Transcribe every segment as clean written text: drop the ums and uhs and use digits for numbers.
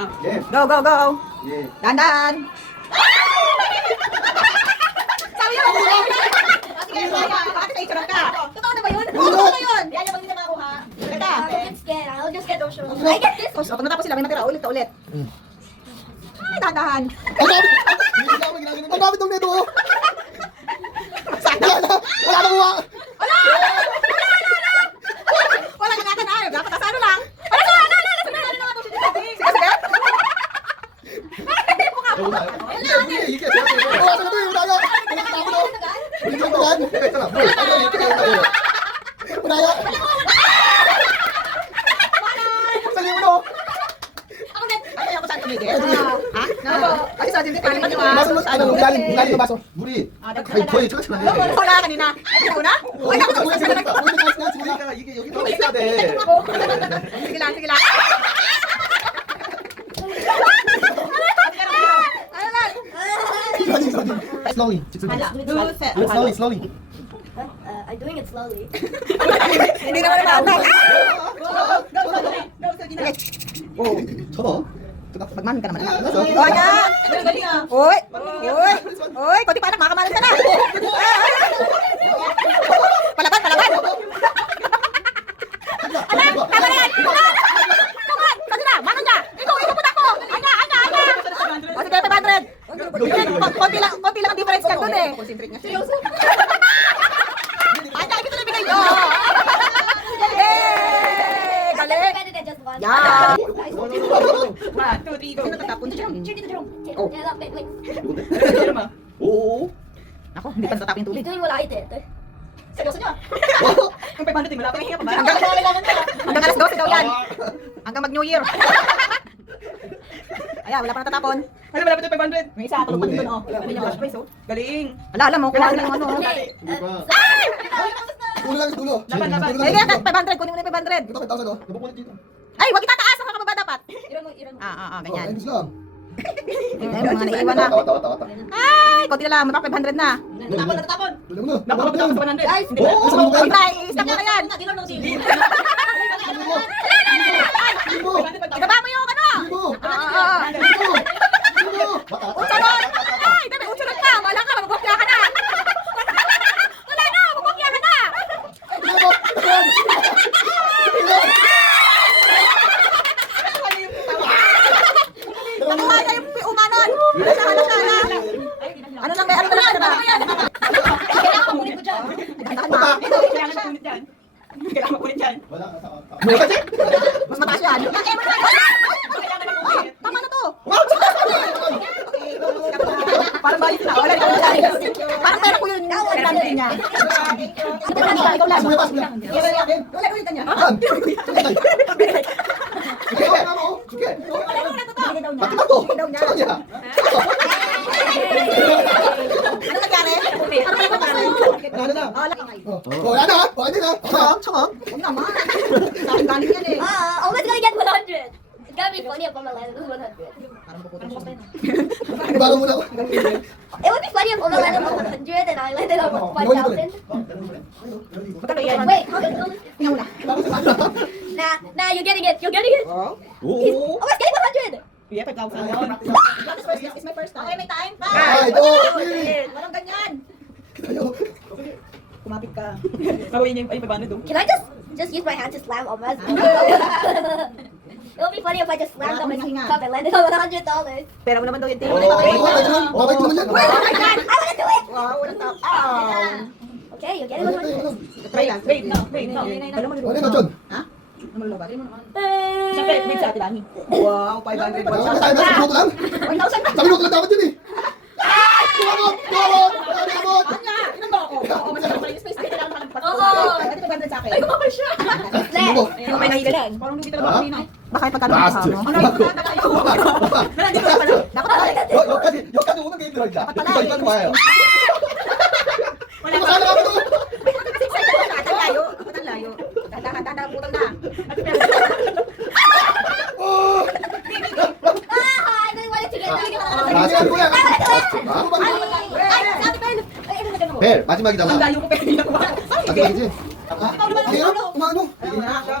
Yeah. Go, go, go. Yeah. Dandan. Sabi niya, sige, bakit sa itsura ka? Totoo na ba yun? Totoo na yun. Yan yung hindi na makuha. Ganda. Don't get scared. I'll just get those shoes. I get this. So, pag natapos sila, may natira. Ulit. Ay, dandahan. Ang dami tong neto. Wala na. Wala na kuha. Wala ka natin ayaw. Dapat asano lang. Wala. Sige. 이게 wala na to yung daga. Wala na to. Hindi ko yan. Teka lang. Wala na. Sali mo no. Ako net. Ay, ako saan tumigil? Ha? Kasi sa atin, palipan nyo baso mo ano ilalim ng baso. 물이 거의 저같이 나네. Wala kanina. Ay, ko na? Ay, ako na. 그러니까 이게 여기서 있어야 돼. Sige lang. Slowly. Slowly. I'm doing it slowly. Hindi naman naman. 오, 쳐봐. Magmamin ka naman. O, yan. Uy. Kunti pa anak, makakamalan ka na. Palaban. Anak, tama na yan. Come on. Kasi na, makan ka. Ikaw punta ko. Anya. O, sige, 500. Konti lang ang difference ka dun eh. Concentrate nga. Seryoso? Anya, ito na bigay nyo. Eh, galing. Better than just one. Yeah. 1, 2, 3, go. Sino tatapon siya? Cheer to the drum. Oh. Wait. 오. Ako, hindi pa natatapin You're tubig. doing what I did. Seryoso niya? Yung 500 mo, lapang hinga pa ba? Hanggang alas 12 daw yan. Hanggang mag-New Year. Ayan, wala pa natatapon. Ano, malapit yung 500. May isa, tulog pa dun, oh. May yung cash prize, oh. Galing. Wala, alam mo, kung ano yung ano. Okay. Dulo lang, dulo. Laban. Sige, 500, kunin mo na yung 500. Ito, may tawag ako. Napupunit dito. Ay, wag itataas, nakakababa dapat. Iran mo. Ganyan. Ayos lang. Ayun, mga naiiwan na. Tawa. Ay, konti na lang, mapa 500 na. Natapon. Dulo mo na. Nakakabot ako sa 100. Guys, Hindi Oo, ba? sa mga Hindi, i-stop na yan. Ibaba mo yung ano. Utsulot. Ay, dami, utsulot ka. Wala ka, magbukya ka na. Wala na, magbukya ka na. Nakuha na yung umanon. Ano siya na? Ano lang, ano lang. kailangan makunin ko dyan. Kailangan mapunit yan. Kailangan mapunit yan. Wala ka sa Mas mataas yan. Kailangan mapunit. Tama na to. Parang balis na. Wala rin. Parang pera ko yun. Ang dami din niya. Ikaw lang. Wala ulitan niya. 줄게. Bigay daw niya. 맞다 또. Bigay daw niya. 천원이야. Ano nangyari? Ano pala ba sa'yo? 하나 나. Oh, lakay. 하나. 아니 나. 청원. Huwag naman. Sa akin galing yan eh. Almost gonna get 100. It's gotta be funny if Oma landed with 100. Parang puputol siya. 바로 뭐라고? It would be funny if Oma landed with 100 and I landed on 5,000. Magkano yan? Wait, how did Oma? Tingnan mo na. Nah, you're getting it. You're getting it. 오. Oma's getting 100. Yeah, 5,000. It's my first time. Okay, may time. Ay, ito. Walang ganyan. Kumapit ka. Mawin niya yung 500 doon. Can I just use my hand to slam Oma's? It would be funny if I just slammed on his cup and landed on $100. Pera mo naman daw yung 오. tingin. babay naman yan. I want to do it. Wow, walang tap. Okay, you're getting 100. Try lang. Wait, no. Alam mo, Ano na dyan? ha? Ano mo lubat? Siyempre, wait sa ate Lani. Wow, 500. Wala tayo na sa minuto lang. 1,000 na. Sa minuto lang dapat yun eh. Tumabot! Tumabot! Anya, ilan ba ako? Oo, mas ako yung space. Kailangan makalipat. Oo. Pwede 500 sa akin. Ay, kumapal siya. Sino mo? Ano may nahigalan? Parang lugi talaga ako nina. Baka pagkano Last. mo? Ano yung Nandito ka pala. Dapat pala. 여기까지 오는 게 힘들어 이제. 여기까지 와요. Wala 이거 pa. 살아가면 또. Ang layo. Ang layo. Dahan-dahan, putang na. I really wanted to get 라스트. 벨 Ang 마지막이잖아. layo ko pero hindi ako ba? 마지막이지? 아니야? 그만요.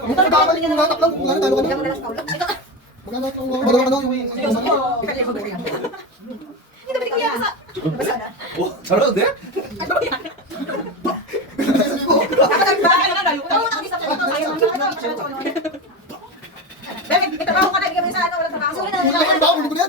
magkano tayo kanina? Ito ba kuya basa? Basa na. 잘하는데? Bakit? May trabaho ka na, hindi ka may sa ano, walang trabaho. Sorry na. 나오는 거냐?